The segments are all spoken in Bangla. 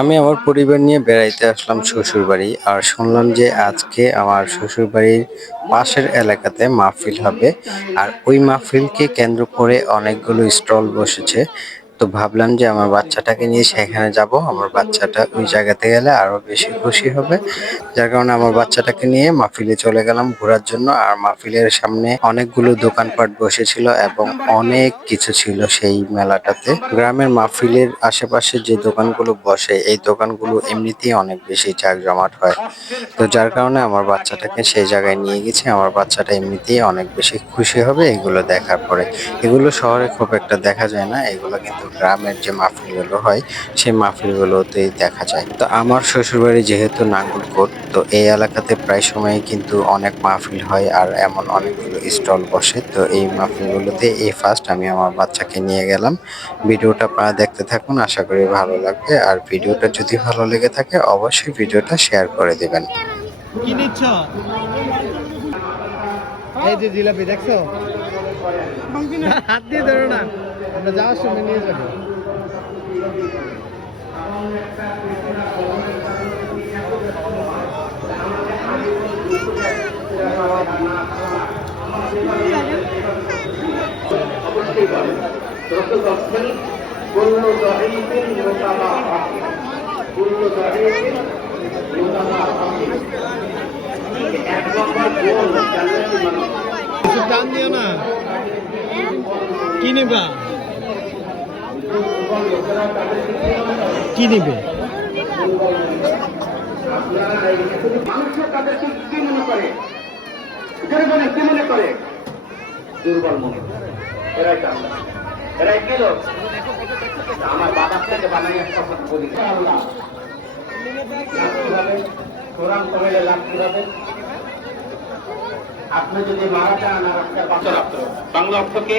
আমি আমার পরিবার নিয়ে বেড়াইতে আসলাম শ্বশুর বাড়ি আর শুনলাম যে আজকে আমার শ্বশুর বাড়ির পাশের এলাকাতে মাহফিল হবে। আর ওই মাহফিলকে কেন্দ্র করে অনেকগুলো স্টল বসেছে। তো ভাবলাম যে আমার বাচ্চাটাকে নিয়ে সেখানে যাব। আমার বাচ্চাটা ওই জায়গাতে গেলে আরও বেশি খুশি হবে। যার কারণে আমার বাচ্চাটাকে নিয়ে মাহফিলে চলে গেলাম ঘোরার জন্য। আর মাহফিলের সামনে অনেকগুলো দোকানপাট বসেছিল এবং অনেক কিছু ছিল সেই মেলাটাতে। গ্রামের মাহফিলের আশেপাশে যে দোকানগুলো বসে, এই দোকানগুলো এমনিতেই অনেক বেশি জাঁকজমাট হয়। তো যার কারণে আমার বাচ্চাটাকে সেই জায়গায় নিয়ে গেছি। আমার বাচ্চাটা এমনিতেই অনেক বেশি খুশি হবে এগুলো দেখার পরে। এগুলো শহরে খুব একটা দেখা যায় না, এগুলো কিন্তু গ্রামের যে মাহফিলগুলো হয়, সেই মাহফিলগুলোতেই দেখা যায়। তো আমার শ্বশুরবাড়ি যেহেতু নাঙ্গলকোট তো এই এলাকাতে প্রায় সময় কিন্তু অনেক মাহফিল হয় আর এমন অনেকগুলো স্টল বসে। তো এই মাহফিলগুলোতে এই ফার্স্ট আমি আমার বাচ্চাকে নিয়ে গেলাম। ভিডিওটা আপনারা দেখতে থাকুন, আশা করি ভালো লাগবে। আর ভিডিওটা যদি ভালো লেগে থাকে, অবশ্যই ভিডিওটা শেয়ার করে দিবেন। কি নিচ্ছ? এই যে জিলাপি দেখছ? হাত দিয়ে ধরো না। আমরা যাওয়ার সময় নিয়ে যাব। অবশ্যই করে রসুল বলছেন কুল্ল নিবা? কি নিবে? মানুষের তাদেরকে মনে করে বলে কি করে দুর্বল মনে আমার বাবার বানাই একটা কথা বলি আল্লাহ কোরআন কমেলে লাভ কীভাবে আপনি যদি মারা যান আর আপনার বাচ্চা রাত্র বাংলা অর্থ কি?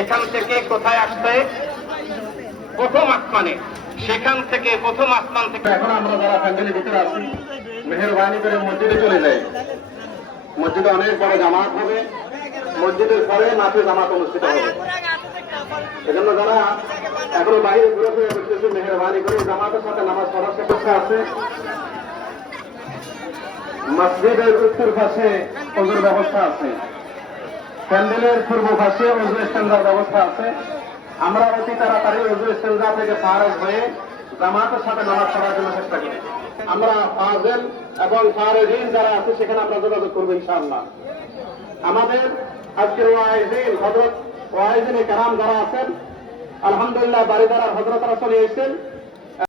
এখান থেকে কোথায় আসছে? প্রথম আসমানে। সেখান থেকে প্রথম আসমান থেকে এখন আমরা যারা ফ্যামিলির ভিতরে আছি, মেহরবানি করে মসজিদে চলে যাই। মসজিদে অনেক বড় জামাত হবে। মসজিদের পরে নাচে জামাত অনুষ্ঠিত হবে। এজন্য যারা এখনও বাইরে ঘুরে ফিরে করতেছে মেহরবানি করে জামাতের সাথে নামাজ পড়ার ব্যবস্থা আছে। মসজিদের উত্তর পাশে ওজুর ব্যবস্থা আছে। প্যান্ডেলের পূর্ব পাশে ওজু স্ট্যান্ডার ব্যবস্থা আছে। আমরা অতি তাড়াতাড়ি ওজু স্ট্যান্ডার থেকে ফারেজ হয়ে জামাতের সাথে নামাজ পড়ার জন্য চেষ্টা করি। আমরা ফাজেল এবং ফারেজিন যারা আছে, সেখানে আমরা যোগাযোগ করব ইনশাআল্লাহ। আমাদের আজকের ওয়াইজিন হজরত ওয়াইজিনে কারাম যারা আছেন, আলহামদুলিল্লাহ বাড়িদার হজরতরা চলে এসেছেন।